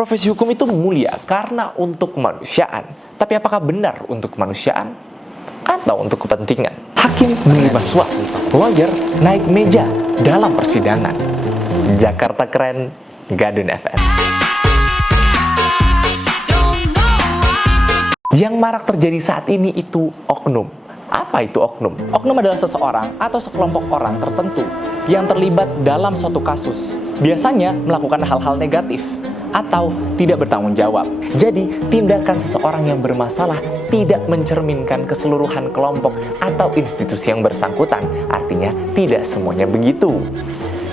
Profesi hukum itu mulia karena untuk kemanusiaan. Tapi apakah benar untuk kemanusiaan atau untuk kepentingan? Hakim menerima suap, lawyer naik meja dalam persidangan. Jakarta Keren, Gadun FM. Yang marak terjadi saat ini itu oknum. Apa itu oknum? Oknum adalah seseorang atau sekelompok orang tertentu yang terlibat dalam suatu kasus. Biasanya melakukan hal-hal negatif atau tidak bertanggung jawab. Jadi, tindakan seseorang yang bermasalah tidak mencerminkan keseluruhan kelompok atau institusi yang bersangkutan. Artinya, tidak semuanya begitu.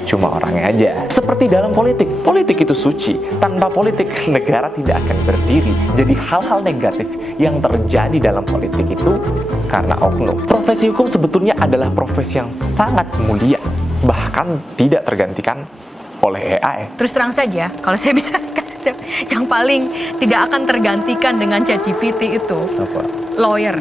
Cuma orangnya aja. Seperti dalam politik, politik itu suci. Tanpa politik, negara tidak akan berdiri. Jadi hal-hal negatif yang terjadi dalam politik itu karena oknum. Profesi hukum sebetulnya adalah profesi yang sangat mulia, bahkan tidak tergantikan oleh AI. Terus terang saja, kalau saya bisa kasih tips, yang paling tidak akan tergantikan dengan ChatGPT itu Apa? lawyer.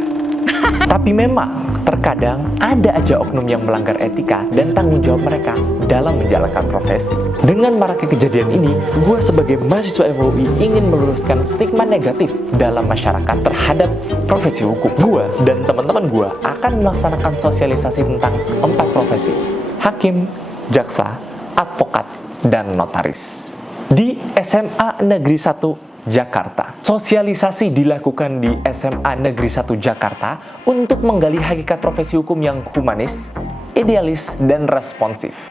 Tapi memang terkadang ada aja oknum yang melanggar etika dan tanggung jawab mereka dalam menjalankan profesi. Dengan maraknya kejadian ini, gue sebagai mahasiswa FUI ingin meluruskan stigma negatif dalam masyarakat terhadap profesi hukum. Gue dan teman-teman gue akan melaksanakan sosialisasi tentang 4 profesi: hakim, jaksa, advokat, dan notaris. Di SMA Negeri 1 Jakarta. Sosialisasi dilakukan di SMA Negeri 1 Jakarta untuk menggali hakikat profesi hukum yang humanis, idealis, dan responsif.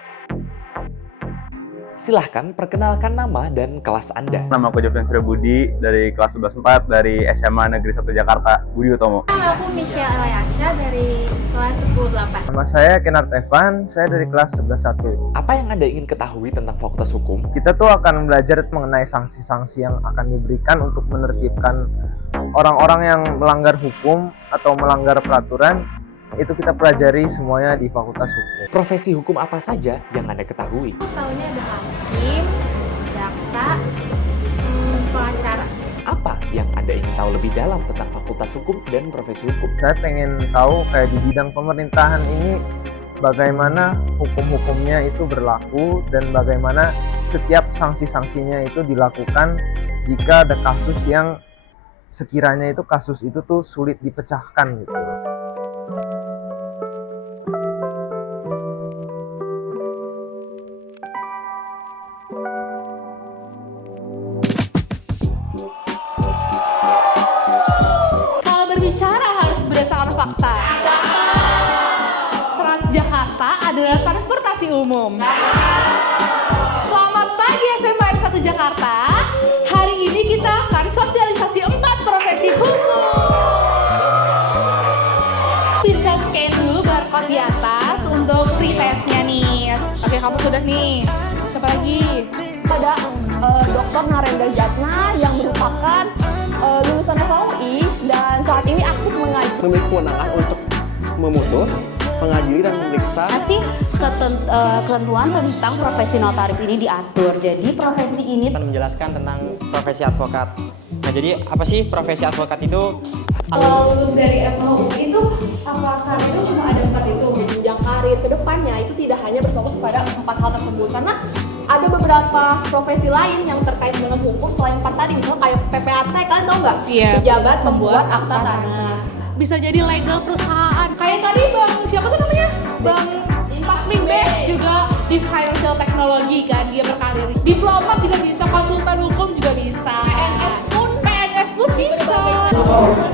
Silahkan perkenalkan nama dan kelas Anda. Nama aku Jofrian Surya Budi dari kelas 11-4 dari SMA Negeri 1 Jakarta, Budi Utomo. Aku Misha Alayasha dari kelas 10-8. Nama saya Kenard Evan, saya dari kelas 11-1. Apa yang Anda ingin ketahui tentang fakultas hukum? Kita tuh akan belajar mengenai sanksi-sanksi yang akan diberikan untuk menertibkan orang-orang yang melanggar hukum atau melanggar peraturan. Itu kita pelajari semuanya di fakultas hukum. Profesi hukum apa saja yang Anda ketahui? Tahunya ada hakim, jaksa, pengacara. Apa yang Anda ingin tahu lebih dalam tentang fakultas hukum dan profesi hukum? Saya pengen tahu kayak di bidang pemerintahan ini bagaimana hukum-hukumnya itu berlaku dan bagaimana setiap sanksi-sanksinya itu dilakukan jika ada kasus yang sekiranya itu kasus itu tuh sulit dipecahkan gitu. Berbicara harus berdasarkan fakta. Transjakarta adalah transportasi umum. Selamat pagi SMA Negeri 1 Jakarta. Hari ini kita akan sosialisasi 4 profesi hukum. Bisa scan dulu barcode di atas untuk free testnya nih. Oke, kamu sudah nih. Siapa lagi? Ada Dr. Narendra Jatna yang merupakan lulusan FUI dan saat ini aktif mengaji. Memiliki kewenangan untuk memutus, mengadili, dan memeriksa. Sih ketentuan tentang profesi notaris ini diatur. Jadi profesi ini Akan menjelaskan tentang profesi advokat. Nah, jadi apa sih profesi advokat itu? Kalau lulus dari FUI itu apakah itu cuma ada 4 itu? Jenjang karir ke depannya itu tidak hanya berfokus pada 4 hal tersebut, karena ada beberapa profesi lain yang terkait dengan hukum selain 4 tadi, misalnya kayak PPAT, kalian tahu nggak? Iya. Pejabat pembuat akta tanah. Bisa jadi legal perusahaan. Kayak tadi Bang, siapa tuh namanya? Bang Pasmin Bes juga di financial technology kan, dia berkarir. Diplomat juga bisa, konsultan hukum juga bisa. PNS pun bisa.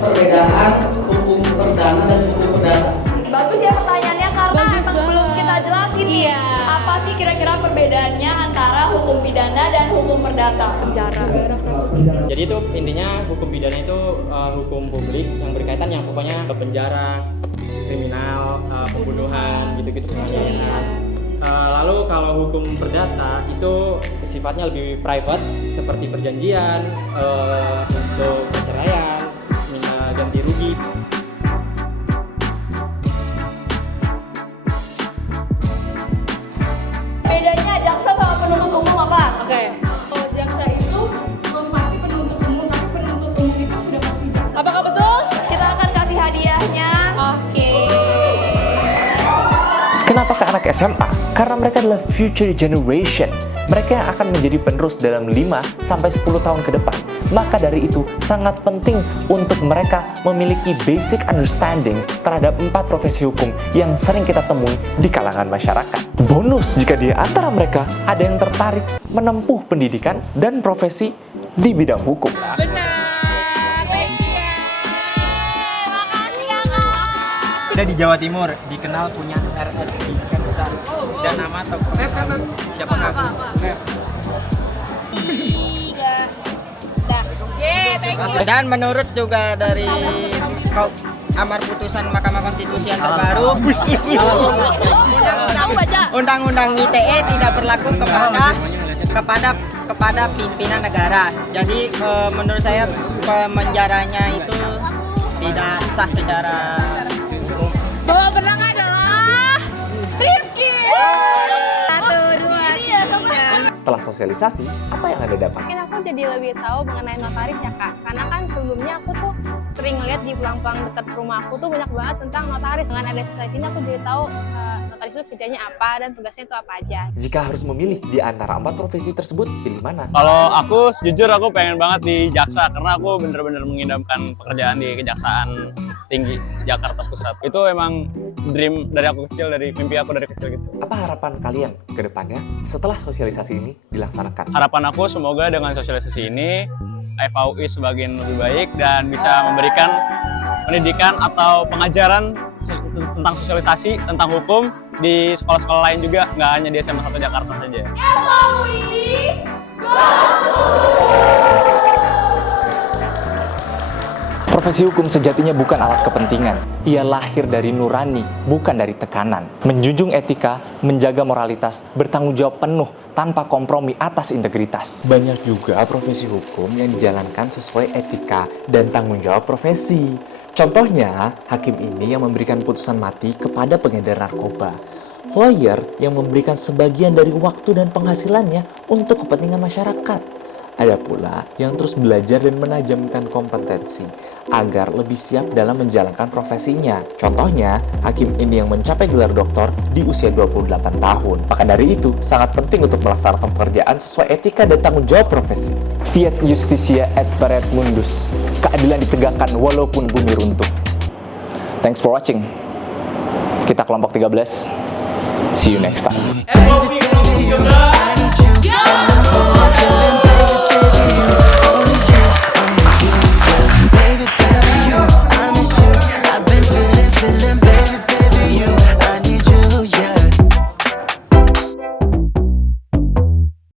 Perbedaan hukum perdana dan hukum perdata. Bagus ya pertanyaannya karena Bagus emang banget. belum kita jelasin nih. Iya. Apa sih kira-kira perbedaannya antara hukum pidana dan hukum perdata? Penjara. Jadi itu intinya hukum pidana itu hukum publik yang berkaitan yang pokoknya ke penjara, kriminal, pembunuhan, gitu-gitu semuanya. Lalu kalau hukum perdata itu sifatnya lebih private, seperti perjanjian untuk perceraian, ganti rugi. Bedanya jaksa sama penuntut umum apa? Oke. Kalau jaksa itu belum pasti penuntut umum, tapi penuntut umum itu sudah pasti jaksa. Apakah betul? Kita akan kasih hadiahnya. Oke. Kenapa ke anak SMA? Karena mereka adalah future generation. mereka yang akan menjadi penerus dalam 5-10 tahun ke depan. Maka dari itu, sangat penting untuk mereka memiliki basic understanding terhadap 4 profesi hukum yang sering kita temui di kalangan masyarakat. Bonus jika di antara mereka ada yang tertarik menempuh pendidikan dan profesi di bidang hukum. Kita di Jawa Timur dikenal punya RSI yang besar dan nama tokoh siapa kamu? Dan menurut juga dari amar putusan Mahkamah Konstitusi yang terbaru, Undang-Undang ITE tidak berlaku kepada pimpinan negara. Jadi menurut saya pemenjaranya itu tidak sah secara hukum. Bahwa menang adalah Rifki. 1, 2, 3. Setelah sosialisasi, apa yang Anda dapat? Mungkin aku jadi lebih tahu mengenai notaris ya Kak, karena kan sebelumnya aku tuh sering lihat di pelang-pelang dekat rumah aku tuh banyak banget tentang notaris. Dengan ada sosialisasi ini aku jadi tahu notaris itu kerjanya apa dan tugasnya itu apa aja. Jika harus memilih di antara 4 profesi tersebut, pilih mana? Kalau aku jujur aku pengen banget di jaksa karena aku bener-bener mengidamkan pekerjaan di Kejaksaan Tinggi Jakarta Pusat. Itu emang dream dari aku kecil, dari mimpi aku dari kecil gitu. Apa harapan kalian ke depannya setelah sosialisasi ini dilaksanakan? Harapan aku semoga dengan sosialisasi ini FAUI semakin lebih baik dan bisa memberikan pendidikan atau pengajaran tentang sosialisasi, tentang hukum di sekolah-sekolah lain juga, nggak hanya di SMA 1 Jakarta saja. Profesi hukum sejatinya bukan alat kepentingan. Ia lahir dari nurani, bukan dari tekanan. Menjunjung etika, menjaga moralitas, bertanggung jawab penuh tanpa kompromi atas integritas. Banyak juga profesi hukum yang dijalankan sesuai etika dan tanggung jawab profesi. Contohnya, hakim ini yang memberikan putusan mati kepada pengedar narkoba. Lawyer yang memberikan sebagian dari waktu dan penghasilannya untuk kepentingan masyarakat. Ada pula yang terus belajar dan menajamkan kompetensi agar lebih siap dalam menjalankan profesinya. Contohnya, hakim ini yang mencapai gelar doktor di usia 28 tahun. Maka dari itu, sangat penting untuk melaksanakan pekerjaan sesuai etika dan tanggung jawab profesi. Fiat Justitia et Paret Mundus. Keadilan ditegakkan walaupun bumi runtuh. Thanks for watching. Kita kelompok 13. See you next time.